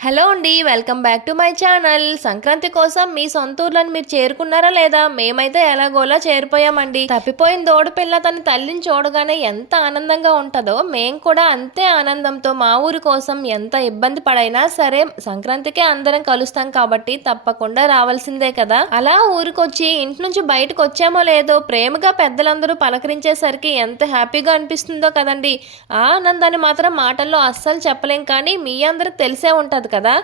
Hello అండి welcome back to my channel. Sankranti కోసం మీ సొంత ఊర్లను మీరు చేరుకున్నారా లేదా? మేమైతే ఎలాగోలా చేరిపోయామండి. తప్పిపోయిన దోడు పిల్ల తన తల్లిని చూడగానే ఎంత ఆనందంగా ఉంటుందో మేం కూడా అంతే ఆనందంతో మా ఊరి కోసం ఎంత ఇబ్బంది పడైనా సరే సంక్రాంతికే అందరం కలుస్తాం కాబట్టి తప్పకుండా రావాల్సిందే కదా. అలా ఊరికొచ్చి ఇంటి నుంచి బయటకు వచ్చామో లేదో ప్రేమగా పెద్దలందరూ పలకరించేసరికి ఎంత హ్యాపీగా అనిపిస్తుందో కదండి. ఆ ఆనందాన్ని మాత్రం మాటల్లో అస్సలు చెప్పలేం కానీ మీ అందరికి తెలిసే ఉంటుంది కదా?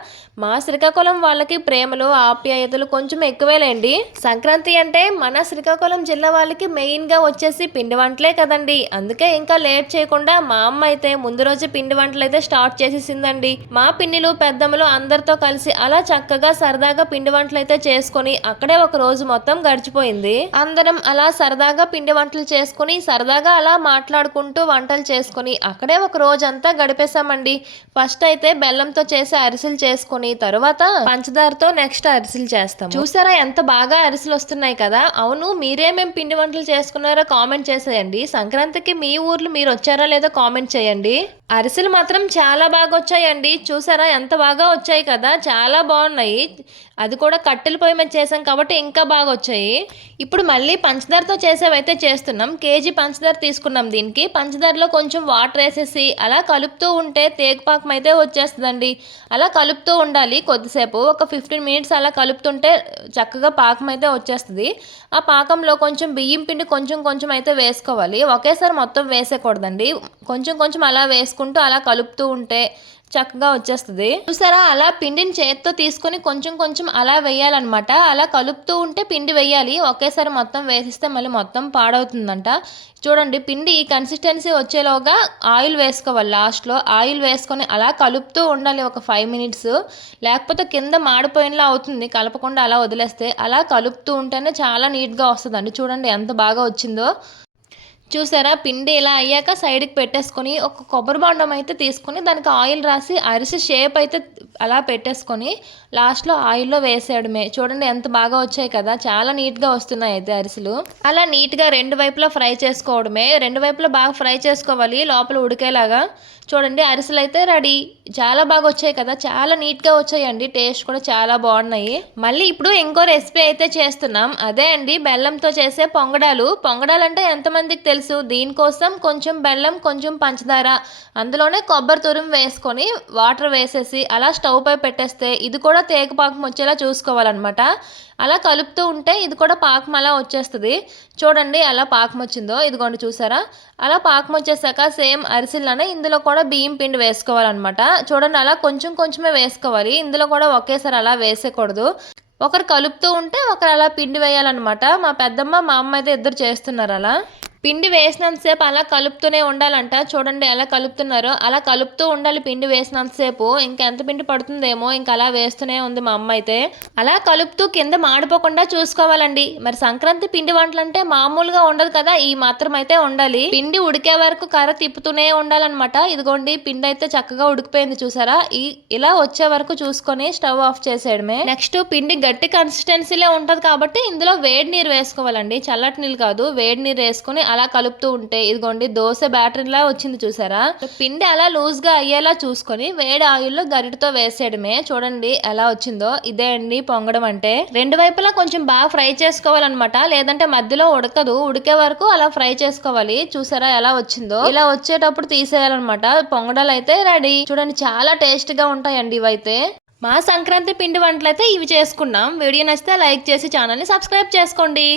మా శ్రీకాకుళం వాళ్ళకి ప్రేమలు ఆప్యాయతలు కొంచెం ఎక్కువేలేండి. సంక్రాంతి అంటే మన శ్రీకాకుళం జిల్లా వాళ్ళకి మెయిన్గా వచ్చేసి పిండి వంటలే కదండి. అందుకే ఇంకా లేట్ చేయకుండా మా అమ్మ అయితే ముందు రోజు పిండి వంటలు అయితే స్టార్ట్ చేసేసిందండి. మా పిన్నిలు పెద్దమ్మలు అందరితో కలిసి అలా చక్కగా సరదాగా పిండి వంటలు అయితే చేసుకొని అక్కడే ఒక రోజు మొత్తం గడిచిపోయింది. అందరం అలా సరదాగా పిండి వంటలు చేసుకొని సరదాగా అలా మాట్లాడుకుంటూ వంటలు చేసుకొని అక్కడే ఒక రోజంతా గడిపేశామండి. ఫస్ట్ అయితే బెల్లంతో చేసే అరిసెలు చేసుకుని తరువాత పంచదారతో నెక్స్ట్ అరిసెలు చేస్తాం చూసారా ఎంత బాగా అరిసెలు వస్తున్నాయి కదా? అవును మీరేమేం పిండి వంటలు చేసుకున్నారో కామెంట్ చేసేయండి. సంక్రాంతికి మీ ఊర్లు మీరు వచ్చారా లేదో కామెంట్ చేయండి. అరిసెలు మాత్రం చాలా బాగా వచ్చాయండి. చూసారా ఎంత బాగా వచ్చాయి కదా? చాలా బాగున్నాయి. అది కూడా కట్టెల పొయ్యి మీద చేసాం కాబట్టి ఇంకా బాగా వచ్చాయి. ఇప్పుడు మళ్ళీ పంచదారతో చేసేవైతే చేస్తున్నాం. కేజీ పంచదార తీసుకున్నాం దీనికి. పంచదారలో కొంచెం వాటర్ వేసేసి అలా కలుపుతూ ఉంటే తేగపాకం అయితే వచ్చేస్తుందండి. అలా అలా కలుపుతూ ఉండాలి కొద్దిసేపు. ఒక ఫిఫ్టీన్ మినిట్స్ అలా కలుపుతుంటే చక్కగా పాకం అయితే వచ్చేస్తుంది. ఆ పాకంలో కొంచెం బియ్యం పిండి కొంచెం కొంచెం అయితే వేసుకోవాలి. ఒకేసారి మొత్తం వేసేయకూడదండి కొంచెం కొంచెం అలా వేసుకుంటూ అలా కలుపుతూ ఉంటే చక్కగా వచ్చేస్తుంది. చూసారా? అలా పిండిని చేతితో తీసుకొని కొంచెం కొంచెం అలా వేయాలన్నమాట. అలా కలుపుతూ ఉంటే పిండి వేయాలి. ఒకేసారి మొత్తం వేసిస్తే మళ్ళీ మొత్తం పాడవుతుందంట. చూడండి పిండి ఈ కన్సిస్టెన్సీ వచ్చేలోగా ఆయిల్ వేసుకోవాలి లాస్ట్లో. ఆయిల్ వేసుకొని అలా కలుపుతూ ఉండాలి ఒక ఫైవ్ మినిట్స్ లేకపోతే కింద మాడిపోయినలా అవుతుంది. కలపకుండా అలా వదిలేస్తే అలా కలుపుతూ ఉంటేనే చాలా నీట్గా వస్తుందండి. చూడండి ఎంత బాగా వచ్చిందో. చూసారా? పిండి ఇలా అయ్యాక సైడ్కి పెట్టేసుకొని ఒక కొబ్బరి బాండం అయితే తీసుకొని దానికి ఆయిల్ రాసి అరిసె షేప్ అయితే అలా పెట్టేసుకొని లాస్ట్లో ఆయిల్లో వేసేయడమే. చూడండి ఎంత బాగా వచ్చాయి కదా. చాలా నీట్గా వస్తున్నాయి అయితే అరిసెలు. అలా నీట్గా రెండు వైపులా ఫ్రై చేసుకోవడమే. రెండు వైపులా బాగా ఫ్రై చేసుకోవాలి లోపల ఉడికేలాగా. చూడండి అరిసెలు అయితే రెడీ. చాలా బాగా వచ్చాయి కదా. చాలా నీట్గా వచ్చాయండి. టేస్ట్ కూడా చాలా బాగున్నాయి. మళ్ళీ ఇప్పుడు ఇంకో రెసిపీ అయితే చేస్తున్నాం. అదే అండి బెల్లంతో చేసే పొంగడాలు. పొంగడాలు అంటే ఎంతమందికి తెలుసు? దీనికోసం కొంచెం బెల్లం కొంచెం పంచదార. అందులోనే కొబ్బరి తురుము వేసుకొని వాటర్ వేసేసి అలా స్టవ్ పై పెట్టేస్తే ఇది కూడా తేగ పాకం వచ్చేలా చూసుకోవాలన్నమాట. అలా కలుపుతూ ఉంటే ఇది కూడా పాకం అలా వచ్చేస్తుంది. చూడండి అలా పాకం వచ్చిందో ఇదిగోండి చూసారా? అలా పాకం వచ్చేసాక సేమ్ అరిసిల్లానే ఇందులో కూడా బియ్యం పిండి వేసుకోవాలన్నమాట. చూడండి అలా కొంచెం కొంచెమే వేసుకోవాలి. ఇందులో కూడా ఒకేసారి అలా వేసేయకూడదు. ఒకరు కలుపుతూ ఉంటే ఒకరు అలా పిండి వేయాలన్నమాట. మా పెద్దమ్మ మా అమ్మ అయితే ఇద్దరు చేస్తున్నారు అలా. పిండి వేసినంతసేపు అలా కలుపుతూనే ఉండాలంట. చూడండి ఎలా కలుపుతున్నారో. అలా కలుపుతూ ఉండాలి పిండి వేసినంతసేపు. ఇంకా ఎంత పిండి పడుతుందేమో ఇంకా అలా వేస్తూనే ఉంది మా అమ్మ అయితే. అలా కలుపుతూ కింద మాడిపోకుండా చూసుకోవాలండి. మరి సంక్రాంతి పిండి వంటలు అంటే మామూలుగా ఉండదు కదా. ఈ మాత్రం అయితే ఉండాలి. పిండి ఉడికే వరకు కర్ర తిప్పుతూనే ఉండాలన్నమాట. ఇదిగోండి పిండి అయితే చక్కగా ఉడికిపోయింది చూసారా? ఈ ఇలా వచ్చే వరకు చూసుకొని స్టవ్ ఆఫ్ చేసేయడమే. నెక్స్ట్ పిండి గట్టి కన్సిస్టెన్సీలో ఉంటది కాబట్టి ఇందులో వేడి నీరు వేసుకోవాలండి. చల్లటి నీళ్ళు కాదు వేడి నీరు వేసుకొని అలా కలుపుతూ ఉంటే ఇదిగోండి దోశ బ్యాటరీలా వచ్చింది చూసారా? పిండి అలా లూజ్గా అయ్యేలా చూసుకొని వేడి ఆయిల్లో గరిటతో వేసేయడమే. చూడండి ఎలా వచ్చిందో. ఇదే అండి పొంగడం అంటే. రెండు వైపులా కొంచెం బాగా ఫ్రై చేసుకోవాలన్నమాట. లేదంటే మధ్యలో ఉడకదు. ఉడికే వరకు అలా ఫ్రై చేసుకోవాలి. చూసారా ఎలా వచ్చిందో. ఇలా వచ్చేటప్పుడు తీసేయాలన్నమాట. పొంగడాలు అయితే రెడీ. చూడండి చాలా టేస్ట్గా ఉంటాయండి ఇవైతే. మా సంక్రాంతి పిండి వంటలు అయితే ఇవి చేసుకున్నాం. వీడియో నచ్చితే లైక్ చేసి ఛానల్ని సబ్స్క్రైబ్ చేసుకోండి.